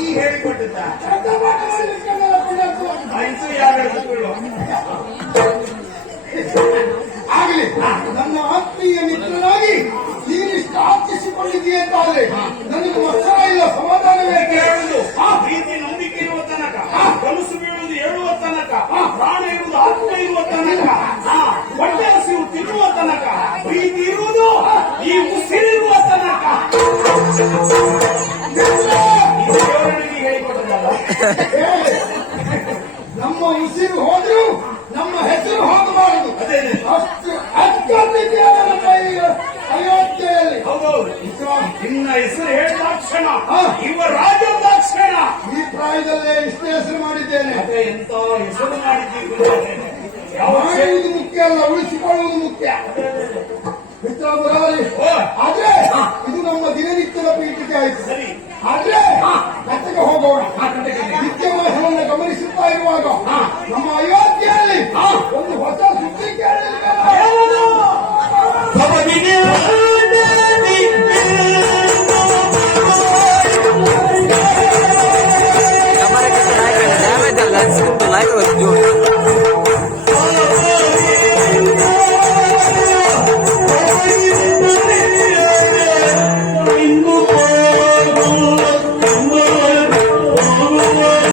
ಈ ಹೇಳಿಕೊಟ್ಟಿದ್ದ. ಆಗಲಿ. ನನ್ನ ಆತ್ಮೀಯ ಮಿತ್ರನಾಗಿ ನೀನಿಷ್ಟು ಆರ್ಥಿಸಿಕೊಂಡಿದ್ದೀಯ ಅಂತಾದ್ರೆ ನನಗೆ ಒತ್ತರ ಇಲ್ಲ ಸಮಾಧಾನವೇ ಹೇಳುವುದು ಪ್ರೀತಿ ನಂಬಿಕೆ ಇರುವ ತನಕ. ಕನಸು ಬೀಳುವುದು ಹೇಳುವ ತನಕ. ನಮ್ಮ ಉಸಿರು ಹೋದ್ರು ನಮ್ಮ ಹೆಸರು ಹೋಗಬಾರದು ಅಷ್ಟು ಅತ್ಯಂತ ನನ್ನ ಕೈ ಅಯೋಧ್ಯೆಯಲ್ಲಿ. ಹೌದೌದು. ನಿನ್ನ ಹೆಸರು ಹೇಳಿದಾಕ್ಷಣ. ಇವ ರಾಜದಾಕ್ಷಣ ಈ ಪ್ರಾಯದಲ್ಲೇ ಇಷ್ಟು ಹೆಸರು ಮಾಡಿದ್ದೇನೆ. ಎಂತ ಹೆಸರು ಮಾಡಿದ್ದೀವಿ ಮಾಡುವುದು ಮುಖ್ಯ ಅಲ್ಲ ಉಳಿಸಿಕೊಳ್ಳುವುದು ಮುಖ್ಯ. ಮಿತ್ರ ಮುರಾರಿ ಆದ್ರೆ ಇದು ನಮ್ಮ ದಿನನಿತ್ಯದ ಪೀಠಿಕೆ ಆಯ್ತು. ಸರಿ. ಆದ್ರೆ 来这个就。